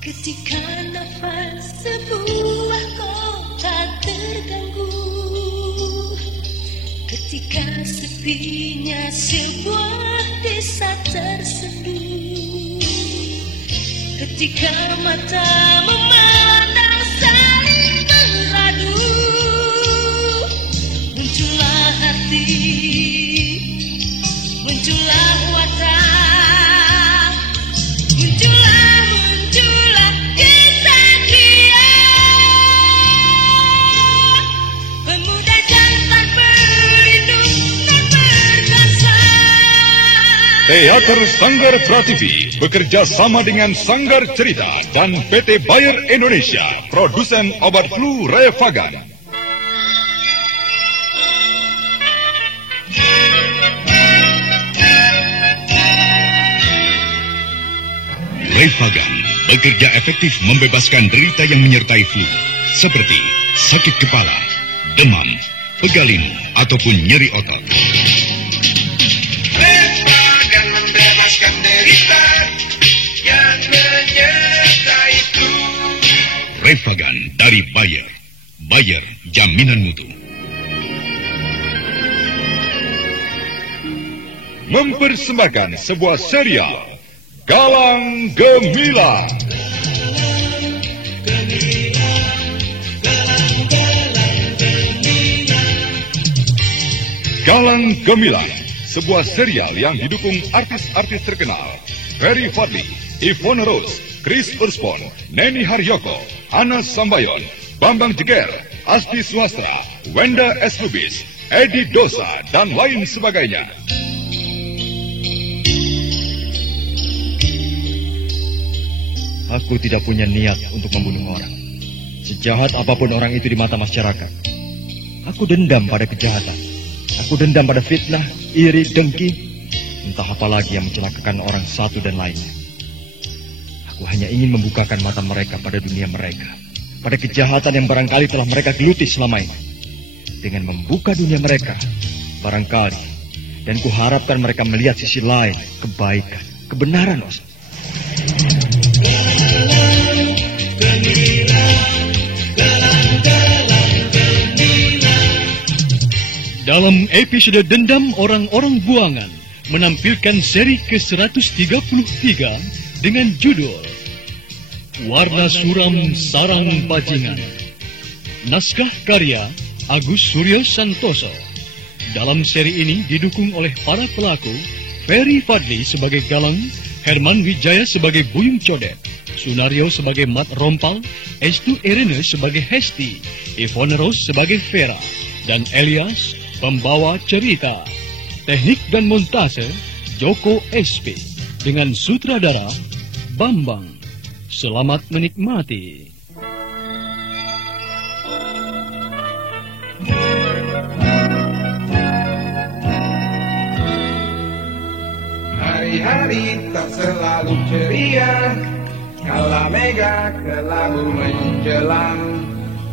Ketika nafas sebuah kota terganggu, ketika sepinya sebuah desa tersendu, ketika mata memandang saling beradu, muncullah hati, muncullah watak, muncullah kisah dia, pemuda jantan pelindung dan perkasa. Teater Sanggar Prativi bekerja sama dengan Sanggar Cerita dan PT Bayer Indonesia, produsen obat flu Revagan. Revagan bekerja efektif membebaskan derita yang menyertai flu, seperti sakit kepala, demam, pegalinu, ataupun nyeri otot. Revagan membebaskan derita yang menyertai flu. Revagan dari Bayer. Bayer, jaminan mutu. Mempersembahkan sebuah serial Galang Gemilang. Galang Gemilang, sebuah serial yang didukung artis-artis terkenal Ferry Fadli, Ivone Rose, Chris Urspon, Neni Haryoko, Ana Sambayon, Bambang Jeger, Asti Swastra, Wenda S. Lubis, Edi Dosa, dan lain sebagainya. Aku tidak punya niat untuk membunuh orang. Sejahat apapun orang itu di mata masyarakat. Aku dendam pada kejahatan. Aku dendam pada fitnah, iri, dengki. Entah apa lagi yang mencelakakan orang satu dan lainnya. Aku hanya ingin membukakan mata mereka pada dunia mereka. Pada kejahatan yang barangkali telah mereka geluti selama ini. Dengan membuka dunia mereka, barangkali. Dan kuharapkan mereka melihat sisi lain, kebaikan, kebenaran, Os. Dalam episode Dendam Orang-Orang Buangan menampilkan seri ke-133 dengan judul Warna Suram Sarang Bajingan. Naskah karya Agus Suryo Santoso. Dalam seri ini didukung oleh para pelaku Ferry Fadli sebagai Galang, Herman Wijaya sebagai Buyung Codet, Sunario sebagai Mat Rompal, Estu Irene sebagai Hesti, Ivone Rose sebagai Vera, dan Elias pembawa cerita. Teknik dan montase Joko SP dengan sutradara Bambang. Selamat menikmati. Hari-hari tak selalu ceria, kala mega kelabu menjelang.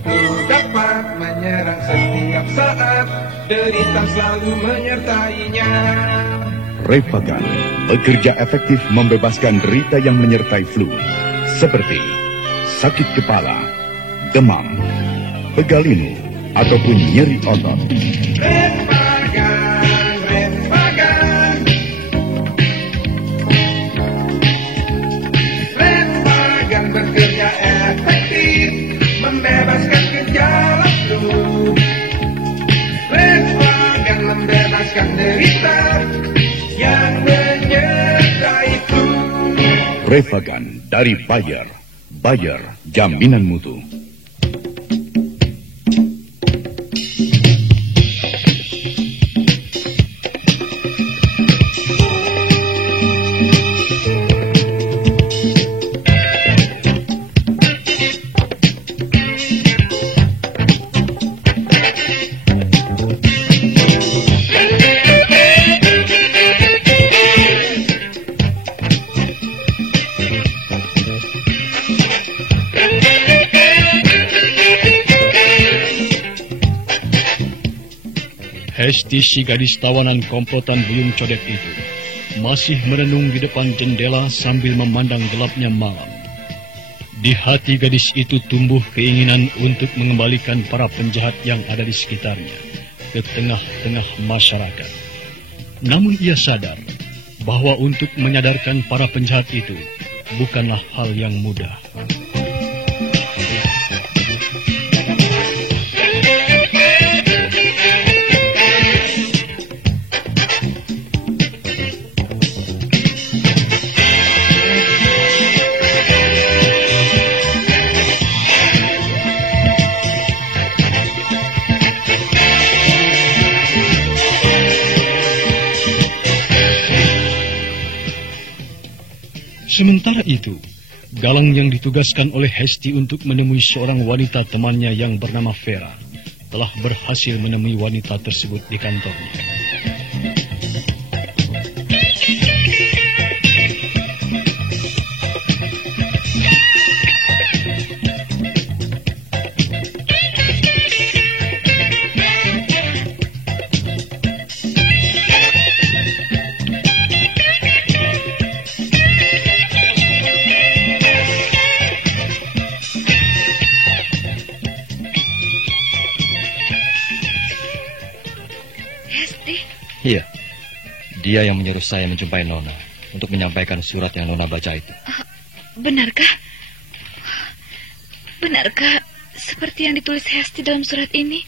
Flu dapat menyerang setiap saat, derita selalu menyertainya. Revagan bekerja efektif membebaskan derita yang menyertai flu, seperti sakit kepala, demam, pegalinu, ataupun nyeri otot. Revagan, Revagan. Revagan bekerja efektif, membebaskan gejala flu. Revagan membebaskan derita yang menyertai flu. Revagan dari Bayer. Bayer, jaminan mutu. Hesti, si gadis tawanan komplotan Buyung Codet itu masih merenung di depan jendela sambil memandang gelapnya malam. Di hati gadis itu tumbuh keinginan untuk mengembalikan para penjahat yang ada di sekitarnya ke tengah-tengah masyarakat. Namun ia sadar bahwa untuk menyadarkan para penjahat itu bukanlah hal yang mudah. Sementara itu, Galang yang ditugaskan oleh Hesti untuk menemui seorang wanita temannya yang bernama Vera telah berhasil menemui wanita tersebut di kantornya. Iya, dia yang menyuruh saya menjumpai Nona untuk menyampaikan surat yang Nona baca itu. Benarkah? Benarkah seperti yang ditulis Hesti dalam surat ini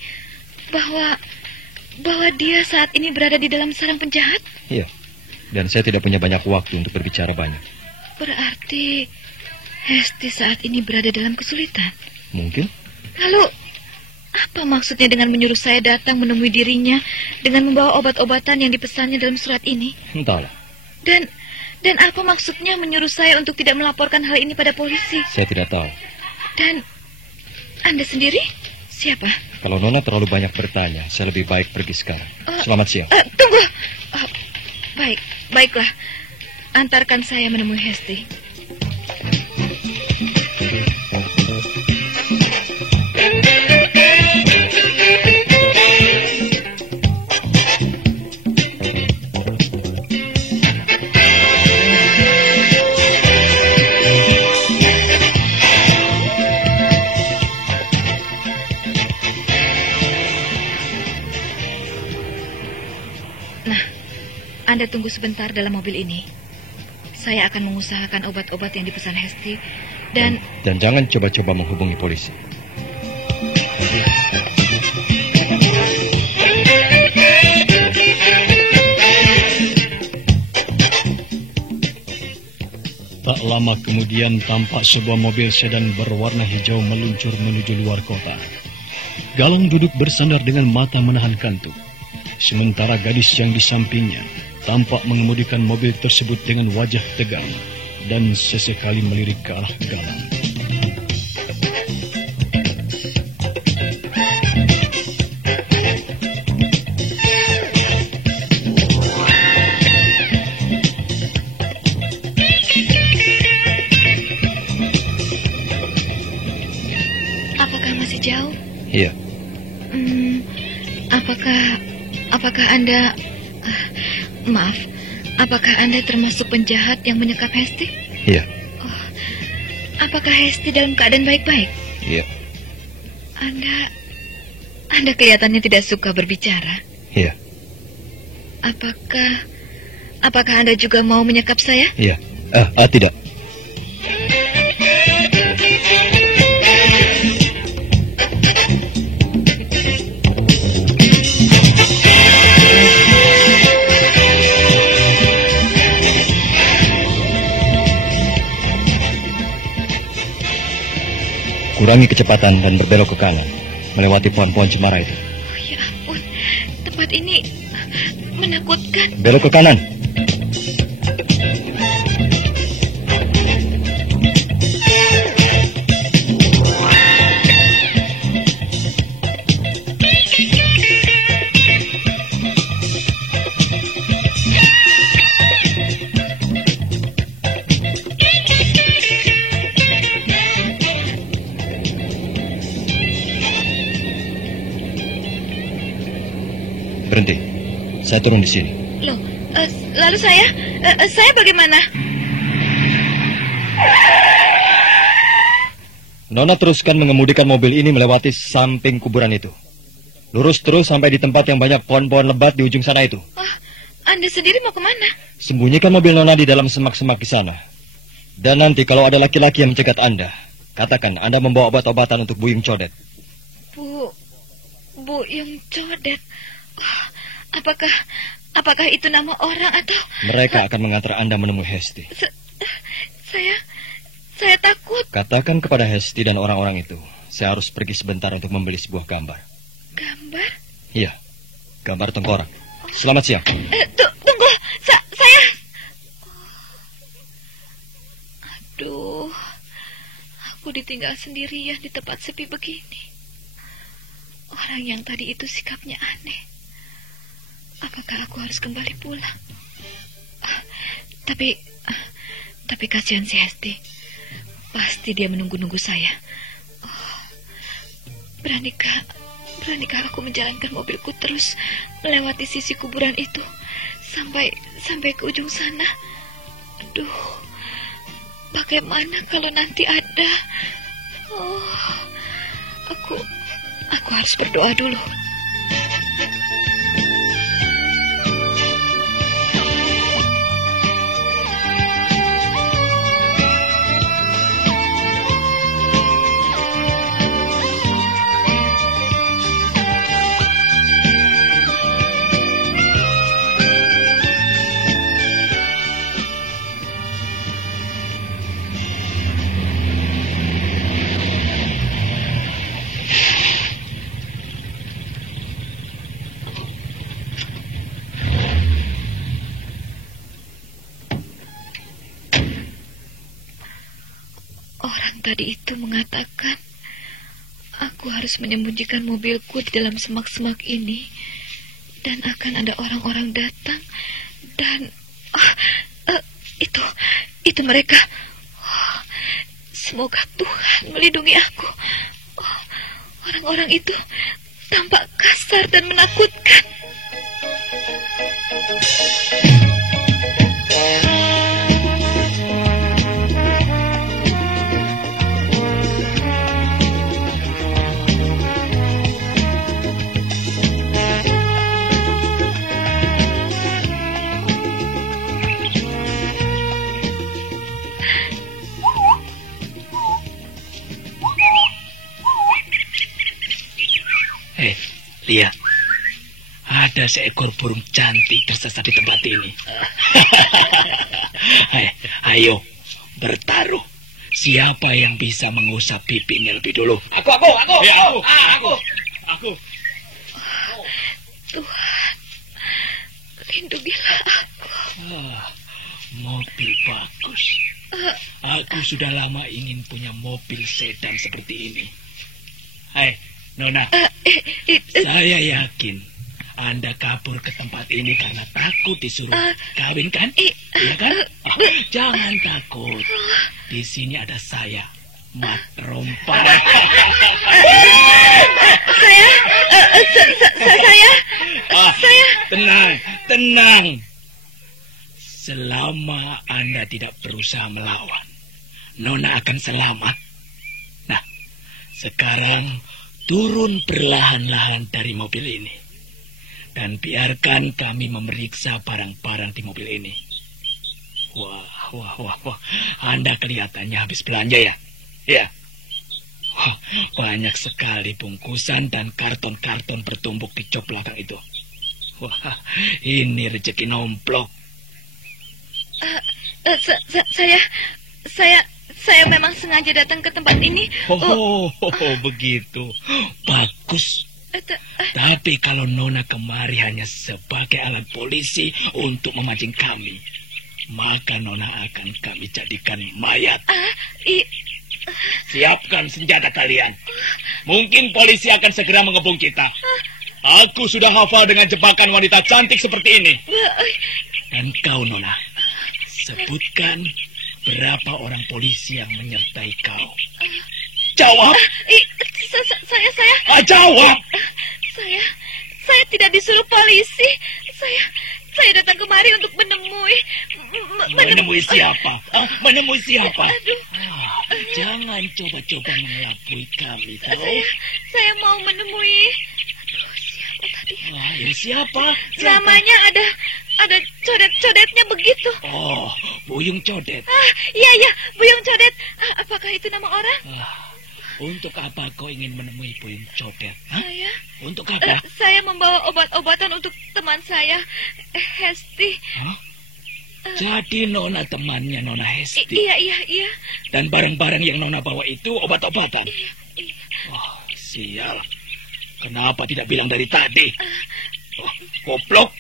bahwa dia saat ini berada di dalam sarang penjahat? Iya, dan saya tidak punya banyak waktu untuk berbicara banyak. Berarti Hesti saat ini berada dalam kesulitan. Mungkin. Lalu apa maksudnya dengan menyuruh saya datang menemui dirinya dengan membawa obat-obatan yang dipesannya dalam surat ini? Entahlah. Dan apa maksudnya menyuruh saya untuk tidak melaporkan hal ini pada polisi? Saya tidak tahu. Dan Anda sendiri siapa? Kalau Nona terlalu banyak bertanya, saya lebih baik pergi sekarang. Selamat siang. Tunggu. Baiklah. Antarkan saya menemui Hesti. Anda tunggu sebentar dalam mobil ini. Saya akan mengusahakan obat-obat yang dipesan Hesti dan jangan coba-coba menghubungi polisi. Tak lama kemudian tampak sebuah mobil sedan berwarna hijau meluncur menuju luar kota. Galang duduk bersandar dengan mata menahan kantuk. Sementara gadis yang di sampingnya tampak mengemudikan mobil tersebut dengan wajah tegang dan sesekali melirik ke arah Galang. apakah masih jauh? Iya. Apakah Anda... maaf, apakah Anda termasuk penjahat yang menyekap Hesti? Iya. Oh, apakah Hesti dalam keadaan baik-baik? Iya. Anda kelihatannya tidak suka berbicara. Iya. Apakah Anda juga mau menyekap saya? Iya. Tidak. Kurangi kecepatan dan berbelok ke kanan, melewati pohon-pohon cemara itu. Oh, ya ampun, tempat ini menakutkan. Belok ke kanan. Berhenti. Saya turun di sini. Loh, lalu saya bagaimana? Nona teruskan mengemudikan mobil ini melewati samping kuburan itu. Lurus terus sampai di tempat yang banyak pohon-pohon lebat di ujung sana itu. Oh, Anda sendiri mau kemana? Sembunyikan mobil Nona di dalam semak-semak di sana. Dan nanti kalau ada laki-laki yang mencegat Anda, katakan Anda membawa obat-obatan untuk Buyung Codet. Buyung Codet. Oh, apakah itu nama orang atau... Mereka akan mengantar Anda menemui Hesti. Saya takut. Katakan kepada Hesti dan orang-orang itu, saya harus pergi sebentar untuk membeli sebuah gambar. Gambar? Iya, gambar tengkorak. Selamat siang. Tunggu, saya... Aduh, aku ditinggal sendirian di tempat sepi begini. Orang yang tadi itu sikapnya aneh. Apakah aku harus kembali pulang? Tapi kasihan si Hesti. Pasti dia menunggu-nunggu saya. Oh, beranikah aku menjalankan mobilku terus melewati sisi kuburan itu sampai ke ujung sana? Aduh, bagaimana kalau nanti ada? Oh, aku harus berdoa dulu. Orang tadi itu mengatakan aku harus menyembunyikan mobilku di dalam semak-semak ini dan akan ada orang-orang datang dan itu mereka. Oh, semoga Tuhan melindungi aku. Oh, orang-orang itu tampak kasar dan menakutkan. Lihat, ada seekor burung cantik tersesat di tempat ini. Ayo, bertaruh. Siapa yang bisa mengusap pipinya lebih dulu? Aku. Tuhan, lindungilah aku. Mobil bagus. Aku sudah lama ingin punya mobil sedan seperti ini. Hai, Nona. Saya yakin Anda kabur ke tempat ini karena takut disuruh kawin, kan? Iya kan? Jangan takut. Di sini ada saya, Mat Rompa. Saya. Tenang. Selama Anda tidak berusaha melawan, Nona akan selamat. Nah, sekarang turun perlahan-lahan dari mobil ini. Dan biarkan kami memeriksa barang-barang di mobil ini. Wah. Anda kelihatannya habis belanja ya? Ya. Banyak sekali bungkusan dan karton-karton bertumpuk di jok belakang itu. Wah, ini rezeki nomplok. Saya memang sengaja datang ke tempat ini. Begitu. Bagus. Tapi kalau Nona kemari hanya sebagai alat polisi untuk memancing kami, maka Nona akan kami jadikan mayat. Siapkan senjata kalian. Mungkin polisi akan segera mengebung kita. Aku sudah hafal dengan jebakan wanita cantik seperti ini. Dan kau, Nona, sebutkan berapa orang polisi yang menyertai kau. Jawab. Saya. Jawab. Saya tidak disuruh polisi. Saya datang kemari untuk menemui siapa? Menemui siapa? Jangan coba-coba mengelabui kami, tahu? Saya mau menemui. Aduh, siapa tadi? Oh, ya siapa? Namanya ada codet-codetnya begitu. Oh, Buyung Codet. Iya, Buyung Codet. Apakah itu nama orang? Untuk apa kau ingin menemui Buyung Codet? Saya. Untuk apa? Saya membawa obat-obatan untuk teman saya, Hesti. Jadi Nona temannya Nona Hesti. Iya. Dan barang-barang yang Nona bawa itu obat-obatan. Iya. Oh, sial. Kenapa tidak bilang dari tadi? Goblok.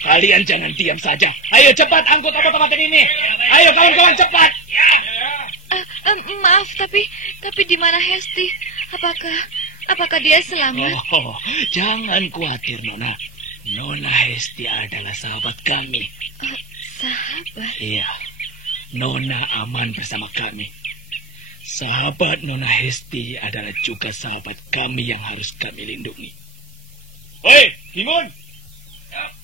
Kalian jangan diam saja. Ayo cepat angkut obat-obatan ini. Ayo kawan-kawan cepat. Maaf, tapi di mana Hesti? Apakah dia selamat? Oh, jangan khawatir Nona. Nona Hesti adalah sahabat kami. Sahabat? Iya. Nona aman bersama kami. Sahabat Nona Hesti adalah juga sahabat kami yang harus kami lindungi. Hei, Timun.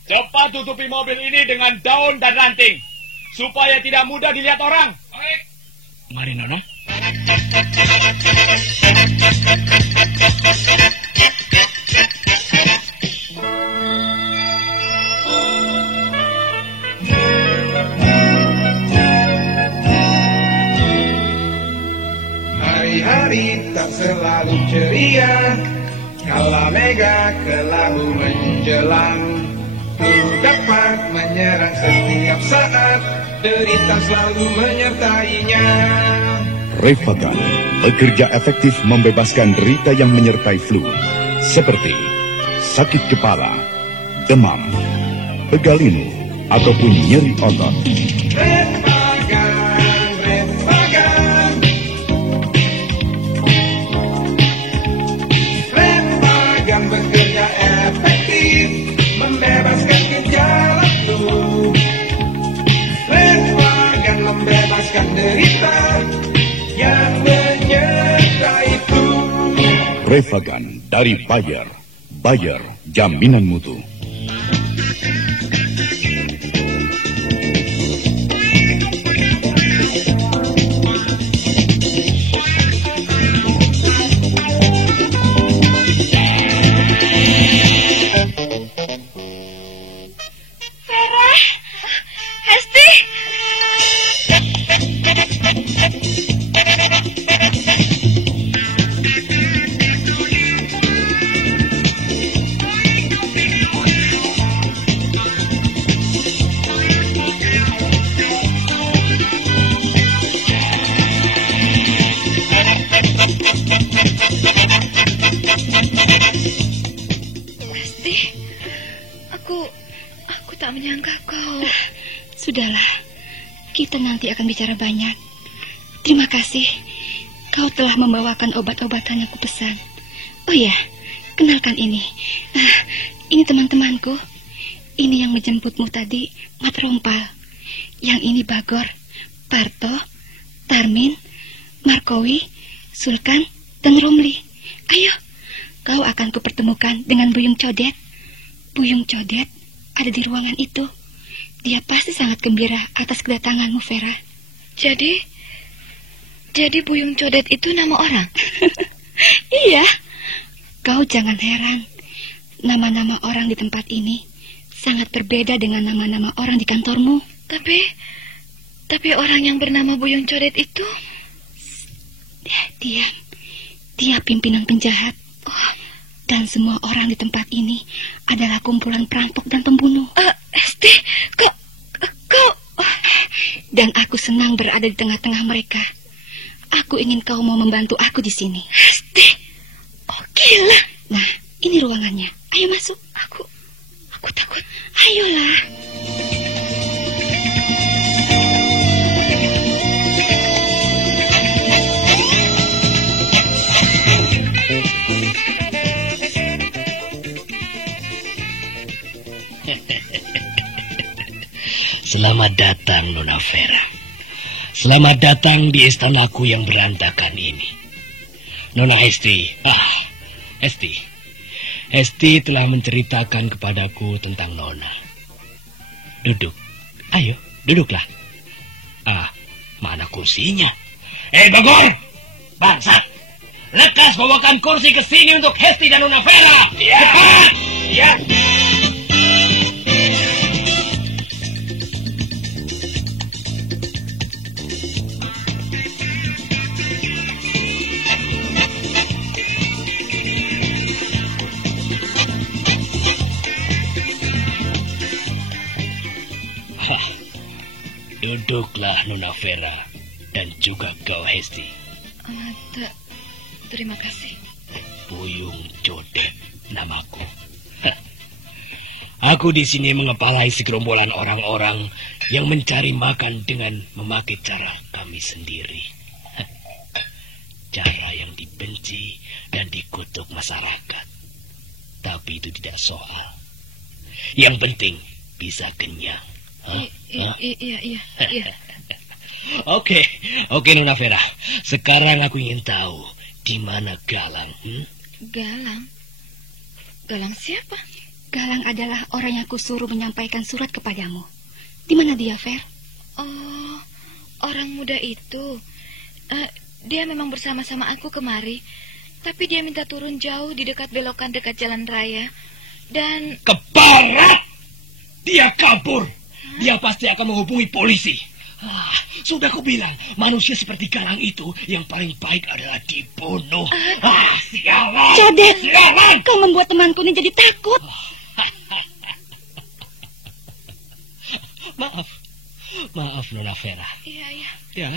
Cepat tutupi mobil ini dengan daun dan ranting, supaya tidak mudah dilihat orang. Baik. Mari, Nona. Hari-hari tak selalu ceria, kala mega kelabu menjelang. Ku dapat menyerang setiap saat, derita selalu menyertainya. Refagan bekerja efektif membebaskan derita yang menyertai flu, seperti sakit kepala, demam, pegalinu, ataupun nyeri otot. Refagan bekerja efektif, membebaskan gejala flu. Refagan membebaskan derita yang menyertai flu. Refagan dari Bayer. Bayer, jaminan mutu. Aku tak menyangka kau. Sudahlah, kita nanti akan bicara banyak. Terima kasih, kau telah membawakan obat-obatan yang kupesan. Oh ya, kenalkan ini. Ini teman-temanku. Ini yang menjemputmu tadi, Mat Rompal. Yang ini Bagor, Parto, Tarmin, Markowi, Sulkan, dan Romli. Ayo, kau akan kupertemukan dengan Buyung Codet. Buyung Codet ada di ruangan itu. Dia pasti sangat gembira atas kedatanganmu, Vera. Jadi Buyung Codet itu nama orang? Iya. Kau jangan heran. Nama-nama orang di tempat ini sangat berbeda dengan nama-nama orang di kantormu. Tapi orang yang bernama Buyung Codet itu... Diam. Dia pimpinan penjahat. Dan semua orang di tempat ini adalah kumpulan perampok dan pembunuh. Esti, kau... Dan aku senang berada di tengah-tengah mereka. Aku ingin kau mau membantu aku di sini. Esti, gila. Nah, ini ruangannya. Ayo masuk. Aku takut. Ayolah. Selamat datang, Nona Vera. Selamat datang di istanaku yang berantakan ini. Nona Hesti. Hesti telah menceritakan kepadaku tentang Nona. Duduk. Ayo, duduklah. Mana kursinya? Bagor! Bangsat! Lekas bawakan kursi ke sini untuk Hesti dan Nona Vera. Ya. Cepat! Ya. Duduklah Nona Vera dan juga kau Hesti. Terima kasih. Buyung Jodet namaku. Aku di sini mengepalai segerombolan orang-orang yang mencari makan dengan memakai cara kami sendiri. Cara yang dibenci dan dikutuk masyarakat. Tapi itu tidak soal. Yang penting bisa kenyang. Iya. Oke, Nona Vera. Sekarang aku ingin tahu di mana Galang. Galang? Galang siapa? Galang adalah orang yang kusuruh menyampaikan surat kepadamu. Di mana dia, Fer? Oh, orang muda itu. Dia memang bersama-sama aku kemari. Tapi dia minta turun jauh di dekat belokan dekat jalan raya. Dan... Keparat! Dia kabur. Dia pasti akan menghubungi polisi. Sudah kubilang, manusia seperti Galang itu yang paling baik adalah dibunuh. Sialan! Jodet, sialan! Kau membuat temanku ini jadi takut. Maaf Nona Vera. Iya. Ya,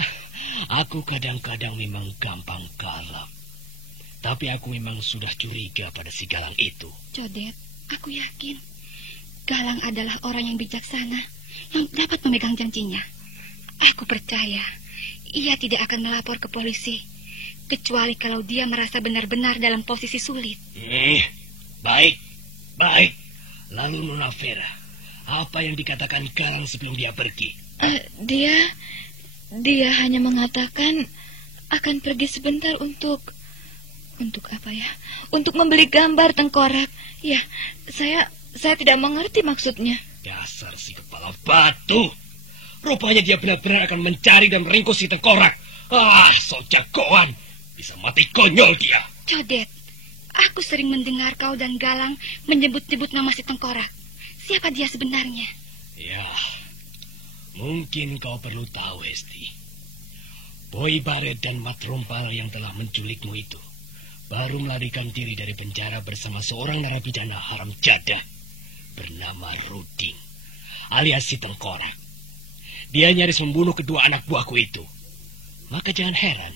aku kadang-kadang memang gampang kalap. Tapi aku memang sudah curiga pada si Galang itu. Jodet, aku yakin Galang adalah orang yang bijaksana yang dapat memegang janjinya. Aku percaya ia tidak akan melapor ke polisi, kecuali kalau dia merasa benar-benar dalam posisi sulit. Baik. Lalu Nona Vera, apa yang dikatakan Galang sebelum dia pergi? Dia hanya mengatakan akan pergi sebentar untuk apa ya? Untuk membeli gambar tengkorak. Ya, saya tidak mengerti maksudnya. Dasar si kepala batu. Rupanya dia benar-benar akan mencari dan meringkus si tengkorak. So jagoan. Bisa mati konyol dia. Jodet, aku sering mendengar kau dan Galang menyebut-nyebut nama si tengkorak. Siapa dia sebenarnya? Ya, mungkin kau perlu tahu, Hesti. Boy Baret dan Mat Rompal yang telah menculikmu itu baru melarikan diri dari penjara bersama seorang narapidana haram jadah bernama Ruding, alias si tengkorak. Dia nyaris membunuh kedua anak buahku itu. Maka jangan heran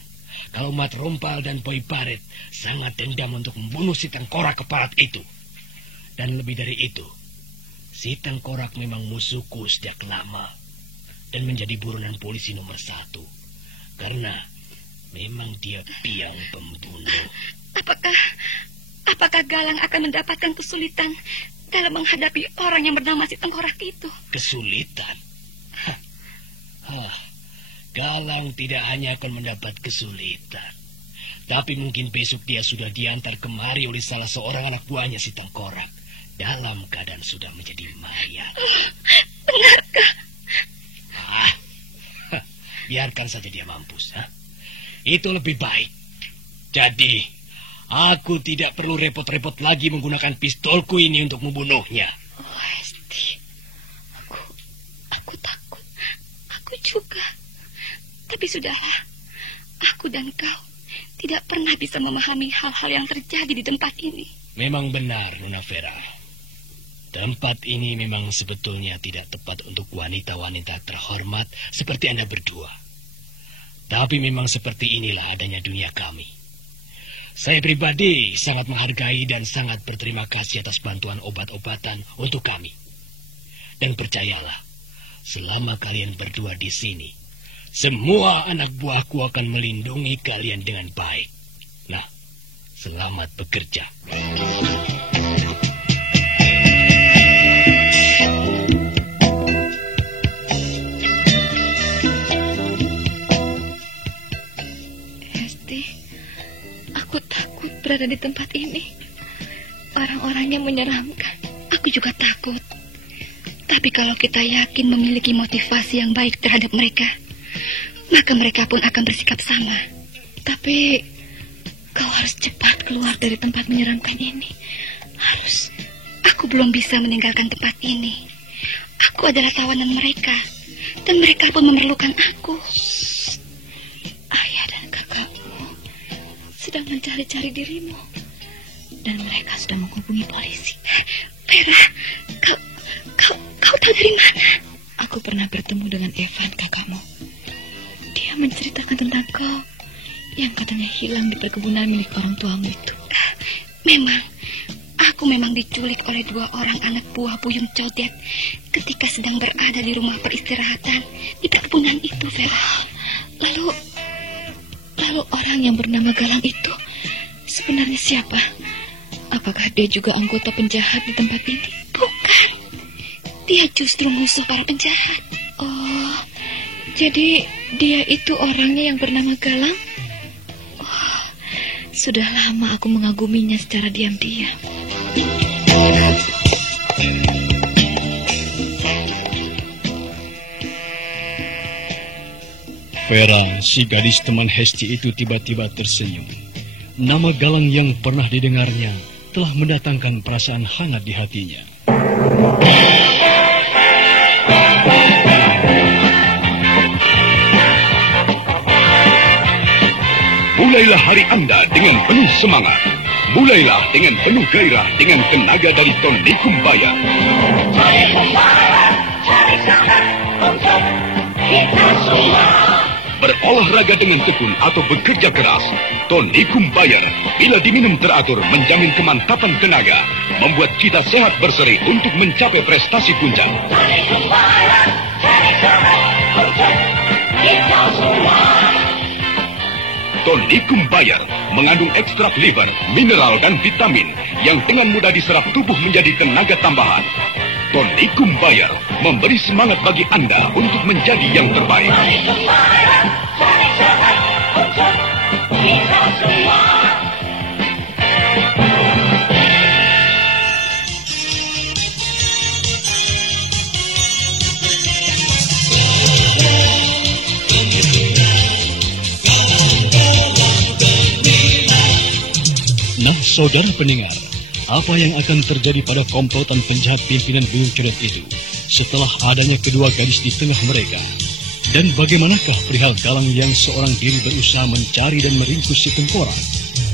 kalau Mat Rompal dan Boy Baret sangat dendam untuk membunuh si tengkorak keparat itu. Dan lebih dari itu, si tengkorak memang musuhku sejak lama dan menjadi buronan polisi nomor 1 karena memang dia biang pembunuh. Apakah Galang akan mendapatkan kesulitan dalam menghadapi orang yang bernama si tengkorak itu? Kesulitan? Galang tidak hanya akan mendapat kesulitan, tapi mungkin besok dia sudah diantar kemari oleh salah seorang anak buahnya si tengkorak dalam keadaan sudah menjadi mayat. Benarkah? Biarkan saja dia mampus. Itu lebih baik. Jadi, aku tidak perlu repot-repot lagi menggunakan pistolku ini untuk membunuhnya. Oh, Hesti. Aku takut. Aku juga. Tapi sudahlah. Aku dan kau tidak pernah bisa memahami hal-hal yang terjadi di tempat ini. Memang benar, Nona Vera. Tempat ini memang sebetulnya tidak tepat untuk wanita-wanita terhormat seperti Anda berdua. Tapi memang seperti inilah adanya dunia kami. Saya pribadi sangat menghargai dan sangat berterima kasih atas bantuan obat-obatan untuk kami. Dan percayalah, selama kalian berdua di sini, semua anak buahku akan melindungi kalian dengan baik. Nah, selamat bekerja. Berada di tempat ini, orang-orangnya menyeramkan. Aku juga takut. Tapi kalau kita yakin memiliki motivasi yang baik terhadap mereka, maka mereka pun akan bersikap sama. Tapi kau harus cepat keluar dari tempat menyeramkan ini. Harus. Aku belum bisa meninggalkan tempat ini. Aku adalah tawanan mereka, dan mereka pun memerlukan aku. Ayah dan kakakmu sedang mencari-cari dirimu, dan mereka sudah menghubungi polisi. Vera, kau tahu dari mana? Aku pernah bertemu dengan Evan, kakakmu. Dia menceritakan tentang kau yang katanya hilang di perkebunan milik orang tuamu itu. Aku memang diculik oleh 2 orang anak buah Buyung Codet ketika sedang berada di rumah peristirahatan di perkebunan itu, Vera. Lalu orang yang bernama Galang itu sebenarnya siapa? Apakah dia juga anggota penjahat di tempat ini? Bukan. Dia justru musuh para penjahat. Oh, jadi dia itu orangnya yang bernama Galang? Oh, sudah lama aku mengaguminya secara diam-diam. Vera, si gadis teman Hesti itu tiba-tiba tersenyum. Nama Galang yang pernah didengarnya telah mendatangkan perasaan hangat di hatinya. Mulailah hari Anda dengan penuh semangat. Mulailah dengan penuh gairah dengan tenaga dari Tony Kumbaya. Berolahraga dengan tekun atau bekerja keras, Tony Kumbaya bila diminum teratur menjamin kemantapan tenaga, membuat kita sehat berseri untuk mencapai prestasi puncak. Tony Kumbaya mengandung ekstrak liver, mineral dan vitamin yang dengan mudah diserap tubuh menjadi tenaga tambahan. Tony Kumbaya memberi semangat bagi Anda untuk menjadi yang terbaik. Nah, saudara pendengar, apa yang akan terjadi pada komplotan penjahat pimpinan Buyung Codet itu setelah adanya kedua gadis di tengah mereka? Dan bagaimanakah perihal Galang yang seorang diri berusaha mencari dan meringkus si tengkorak?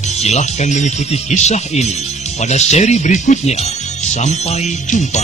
Silahkan mengikuti kisah ini pada seri berikutnya. Sampai jumpa.